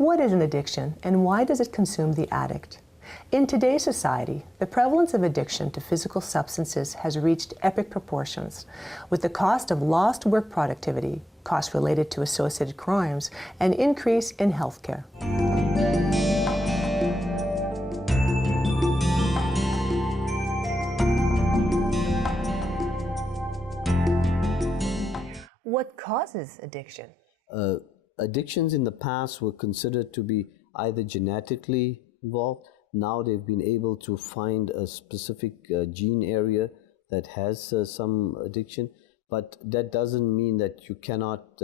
What is an addiction and why does it consume the addict? In today's society, the prevalence of addiction to physical substances has reached epic proportions, with the cost of lost work productivity, costs related to associated crimes, and increase in healthcare. What causes addiction? Addictions in the past were considered to be either genetically involved. Now they've been able to find a specific gene area that has some addiction, but that doesn't mean that you cannot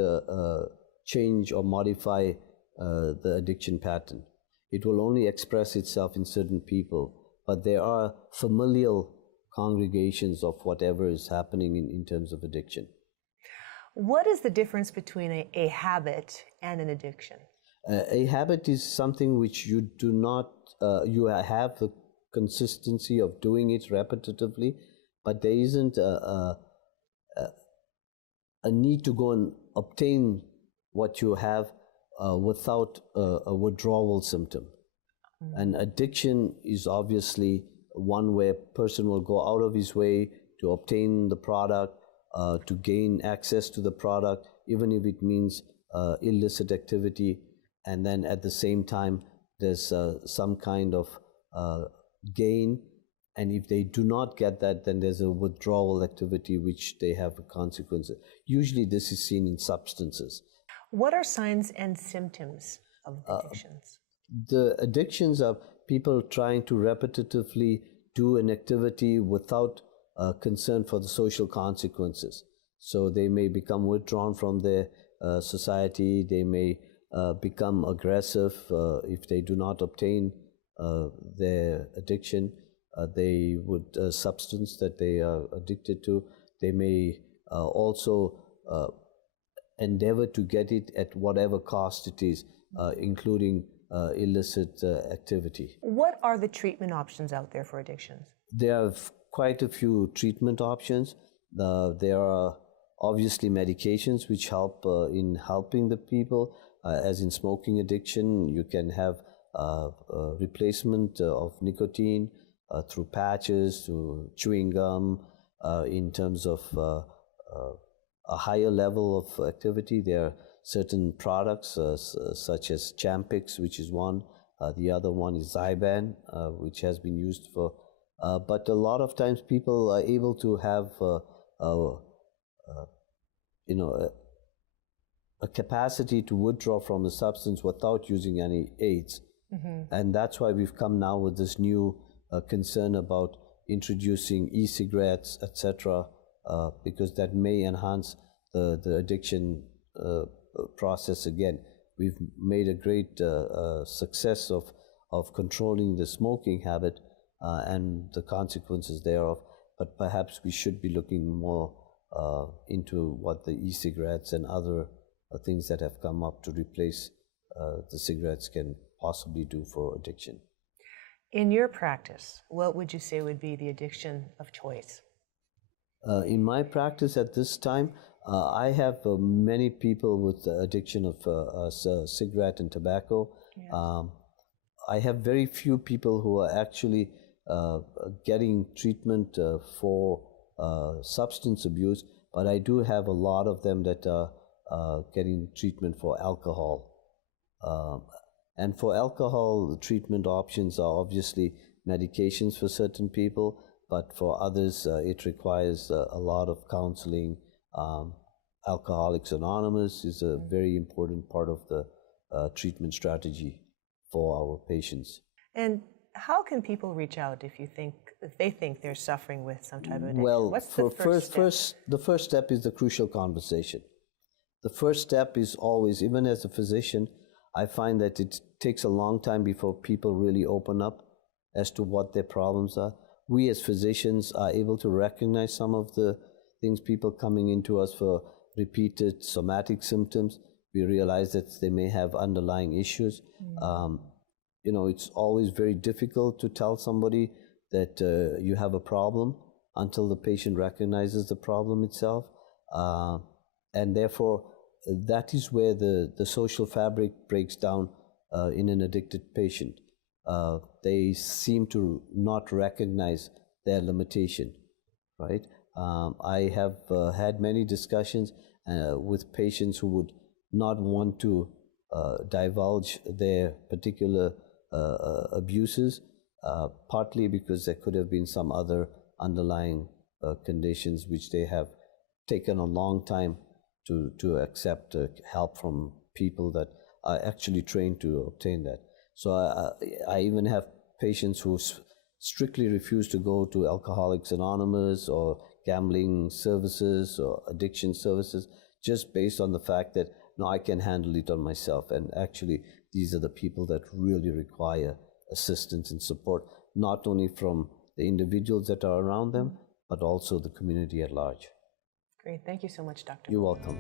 change or modify the addiction pattern. It will only express itself in certain people, but there are familial congregations of whatever is happening in terms of addiction. What is the difference between a habit and an addiction? A habit is something which you do not, you have the consistency of doing it repetitively, but there isn't a need to go and obtain what you have without a withdrawal symptom. An addiction is obviously one where a person will go out of his way to obtain the product, to gain access to the product, even if it means illicit activity, and then at the same time there's some kind of gain, and if they do not get that, then there's a withdrawal activity which they have consequences. Usually this is seen in substances. What are signs and symptoms of addictions? The addictions are people trying to repetitively do an activity without concern for the social consequences. So they may become withdrawn from their society, they may become aggressive if they do not obtain their addiction. They would substance that they are addicted to. They may also endeavor to get it at whatever cost it is, including illicit activity. What are the treatment options out there for addictions? There are quite a few treatment options. There are obviously medications which help in helping the people. As in smoking addiction, you can have replacement of nicotine through patches, through chewing gum. In terms of a higher level of activity, there are certain products such as Champix, which is one. The other one is Zyban, which has been used for. But a lot of times people are able to have a capacity to withdraw from the substance without using any aids. And that's why we've come now with this new concern about introducing e-cigarettes, etc., because that may enhance the addiction process again. We've made a great success of controlling the smoking habit and the consequences thereof, but perhaps we should be looking more into what the e-cigarettes and other things that have come up to replace the cigarettes can possibly do for addiction. In your practice, what would you say would be the addiction of choice? In my practice at this time, I have many people with addiction of cigarette and tobacco. Yes. I have very few people who are actually getting treatment for substance abuse, but I do have a lot of them that are getting treatment for alcohol. And for alcohol, the treatment options are obviously medications for certain people, but for others it requires a lot of counseling. Alcoholics Anonymous is a very important part of the treatment strategy for our patients. And how can people reach out if they think they're suffering with some type of addiction? Well, what's the first step? The first step is the crucial conversation. The first step is always, even as a physician, I find that it takes a long time before people really open up as to what their problems are. We as physicians are able to recognize some of the things, people coming into us for repeated somatic symptoms. We realize that they may have underlying issues. It's always very difficult to tell somebody that you have a problem until the patient recognizes the problem itself. And therefore, that is where the social fabric breaks down in an addicted patient. They seem to not recognize their limitation, right? I have had many discussions with patients who would not want to divulge their particular abuses, partly because there could have been some other underlying conditions which they have taken a long time to accept help from people that are actually trained to obtain that. So I even have patients who strictly refuse to go to Alcoholics Anonymous or gambling services or addiction services, just based on the fact that, no, I can handle it on myself. And actually, these are the people that really require assistance and support, not only from the individuals that are around them, but also the community at large. Great. Thank you so much, Doctor. You're welcome.